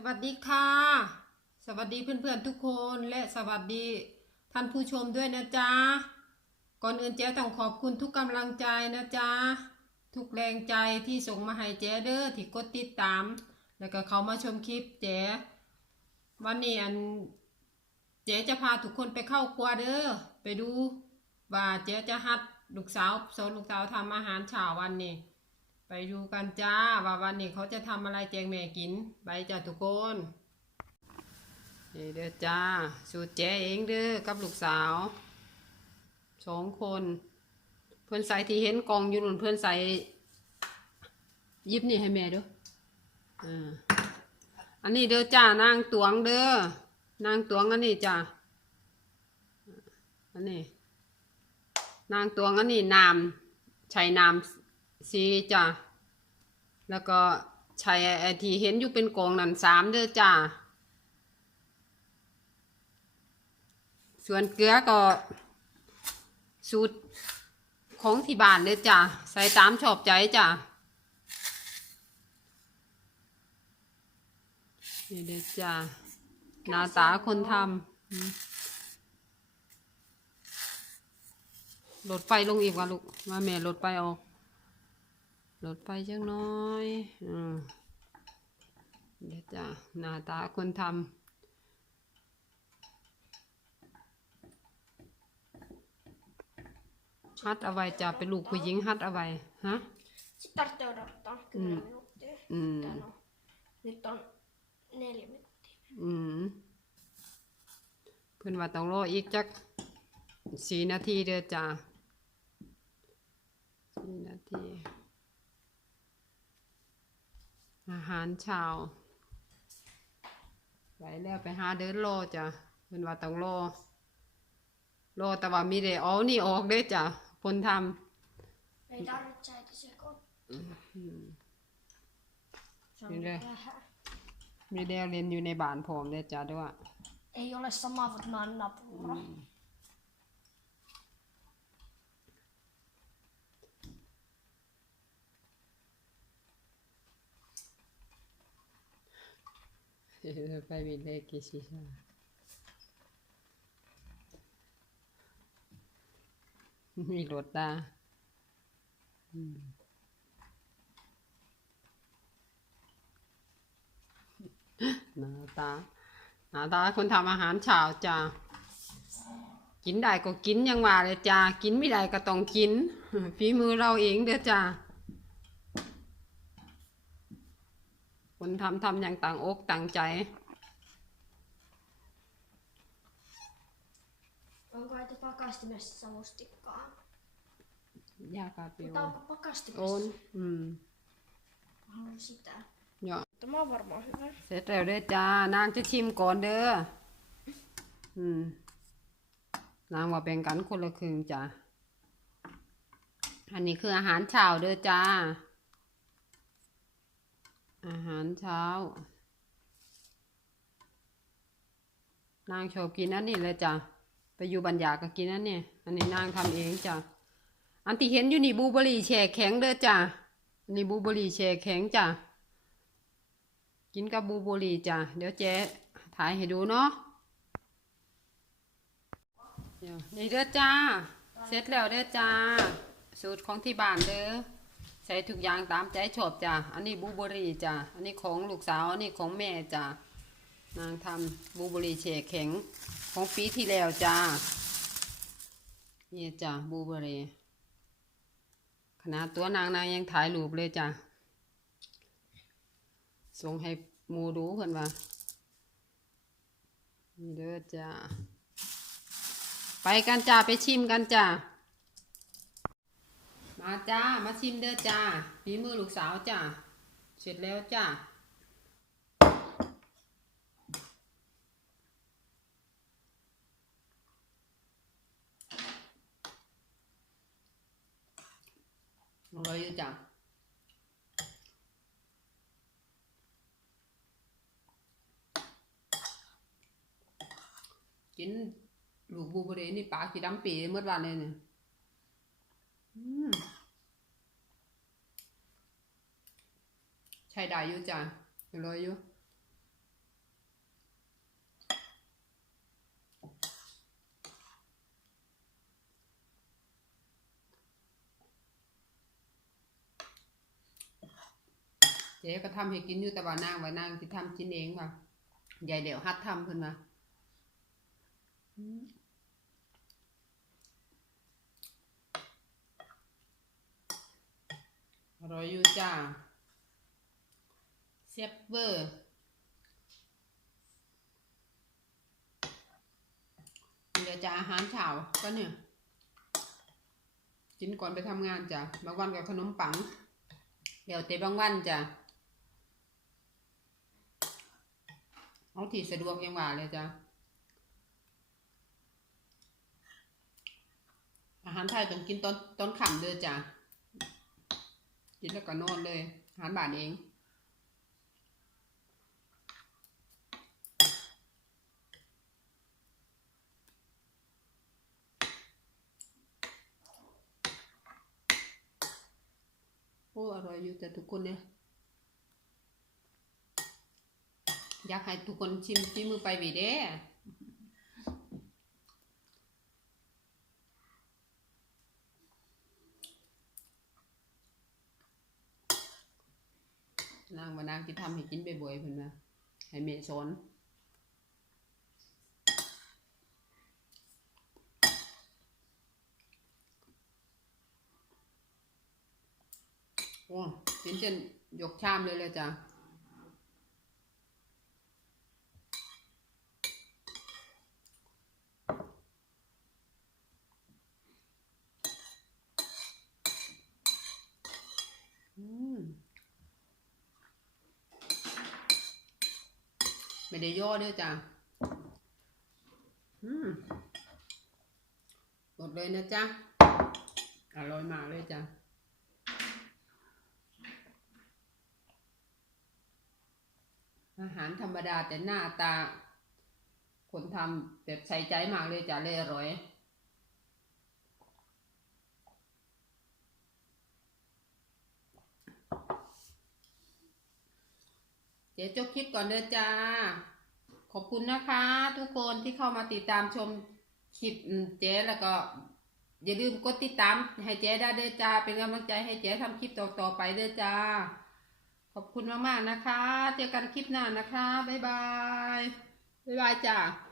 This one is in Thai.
สวัสดีค่ะ สวัสดีเพื่อนๆทุกคนและสวัสดีท่านผู้ชมด้วยนะจ๊ะ ก่อนอื่นเจ๊ต้องขอบคุณทุกกำลังใจนะจ๊ะ ทุกแรงใจที่ส่งมาให้เจ๊เด้อที่กดติดตาม แล้วก็เขามาชมคลิปเจ๊วันนี้อันเจ๊จะพาทุกคนไปเข้าครัวเด้อไปดูว่าเจ๊จะฮัดลูกสาวสอนลูกสาวทำอาหารเช้าวันนี้ ไปดูกันจ้าว่าวันนี้เขาจะทำอะไรแจงแม่กิน ไปจ้าทุกคนนี่เด้อจ้า สูตรแจเองเด้อกับลูกสาวสองคน เพื่อนใส่ที่เห็นกองอยู่นุ่นเพื่อนใส่ยิบนี่ให้แม่ดูอ่าอันนี้เด้อจ้านางตวงเด้อนางตวงอันนี้จ้าอันนี้นางตวงอันนี้น้ำใช้น้ำ สีจ้ะ แล้วก็ใช้ไอที่เห็นอยู่เป็นกองนั่นสามเด้อจ้าส่วนเกลือก็สูตรของที่บ้านเด้อจ้าใส่ตามชอบใจจ้านี่เด้อจ้าหน้าตาคนทำลดไฟลงอีกว่าลูก มาแม่ลดไฟออก ลดไฟจังน้อยอืมเดี๋ยวจ้ะหน้าตาคนทำฮัดเอาไว้จ้ะเป็นลูกผู้หญิงฮัดเอาไว้ฮะ Sitten tarvitsee odottaa 10 Mm. minuuttia. Mm. Tän on. Nyt on neljä minuuttia. อืมเพื่อนว่าต้องรออีกจักสี่นาทีเด้อจ้ะสี่นาที อาหารเช้าไหวแล้วไปหาเดินรอจ้ะเพื่อนว่าต้องรอรอแต่ว่ามีได้เอานี่ออกเด้อจ้ะคนท Ei tarvitse äiti sekoittaa. ำ Se on Niin se. vähän. มีได้เรียนอยู่ในบ้านผมเด้อจ้ะด้วย Ei ole sama kuin nannapuuro. Mm. ไปมีเลขกี่ชิชามีรถตาอืมหน้าตาหน้าตาคนทำอาหารเช้าจ้ากินได้ก็กินยังว่าเลยจ้ากินไม่ได้ก็ต้องกินฝีมือเราเองเด้อจ้า คนทำทำอย่างต่างอกต่างใจ Onko äiti pakastimessa mustikkaa? ยากาเปียว Mutta onko pakastimessa? โอนอืม Haluan sitä. เนาะ Tämä on varmaan hyvä. เสร็จแล้วเด้อจ้านางจะชิมก่อนเด้อ อืม นางว่าแบ่งกันคนละครึ่งจ้าอันนี้คืออาหารเช้าเด้อจ้า อาหารเช้า นางชอบกินอันนี้เลยจ้ะ ไปอยู่บรรยากก็กินอันนี้อันนี้นางทำเองจ้ะ อันที่เห็นอยู่นี่บูเบอรี่แช่แข็งเด้อจ้ะอันนี่บูเบอรี่แช่แข็งจ้ะ กินกับบูเบอร์รี่จ้ะ เดี๋ยวเจ๊ถ่ายให้ดูเนาะเดี๋ยวนี่เด้อจ้า เสร็จแล้วเด้อจ้า สูตรของที่บ้านเด้อ ใส่ทุกอย่างตามใจชอบจ้ะ อันนี้บูเบอรี่จ้ะ อันนี้ของลูกสาว อันนี้ของแม่จ้ะ นางทำบูเบอรี่แช่แข็งของปีที่แล้วจ้านี่จ้ะบูเบอรี่ขนาดตัวนางนางยังถ่ายรูปเลยจ้ะ ส่งให้มูดูเพิ่นว่านี่เด้อจ้าไปกันจ้าไปชิมกันจ้า มาจ้ามาชิมเด้อจ้าฝีมือลูกสาวจ้าเสร็จแล้วจ้าอร่อยอยู่จ้ากินลูกบูเบอร์รี่นี่ปลาขี้ดำปีเมื่อวานเลยเนี่ย ช้ได้อยู่จ้ะอร่อยอยู่เจ๊ก็ทำให้กินอยู่แต่ว่านางว่านางที่ทำกินเองว่ะยายเดี๋ยวฮัดทำเพิ่นมาอร่อยอยู่จ้า ซียบเวอร์เดี๋ยวจะอาหารเช้าก็เนี่ย กินก่อนไปทำงานจ้ะ บางวันกับขนมปัง เดี๋ยวแต่บางวันจ้ะ เอาที่สะดวกยังหว่าเลยจ้ะ อาหารไทยต้องกินตอนตอนค่ำเด้อจ้ะ กินแล้วก็นอนเลย อาหารบาทเอง อ้อร่อยอยู่แต่ทุกคนเนี่ยอยากให้ทุกคนชิมฝีมือไปวีเด้นางมานางที่ทำให้กินบ่อยๆเพิ่นมาให้เมสอน โอ้กินจนยกชามเลยเลยจ้ะไม่ได้ย่อด้วยจ้ะหมดเลยนะจ๊ะ อร่อยมากเลยจ้ะ อาหารธรรมดาแต่หน้าตา คนทำแบบใส่ใจมากเลยจ้ะเลยอร่อยเดี๋ยวจบคลิปก่อนเด้อจ้า ขอบคุณนะคะ ทุกคนที่เข้ามาติดตามชมคลิปเจ๊แล้วก็ อย่าลืมกดติดตามให้เจ๊ได้เด้อจ้า เป็นกำลังใจให้เจ๊ทำคลิปต่อๆไปเด้อจ้า อบคุณมากๆนะคะ เจอกันคลิปหน้านะคะ บ๊ายบาย บ๊ายบายจ้า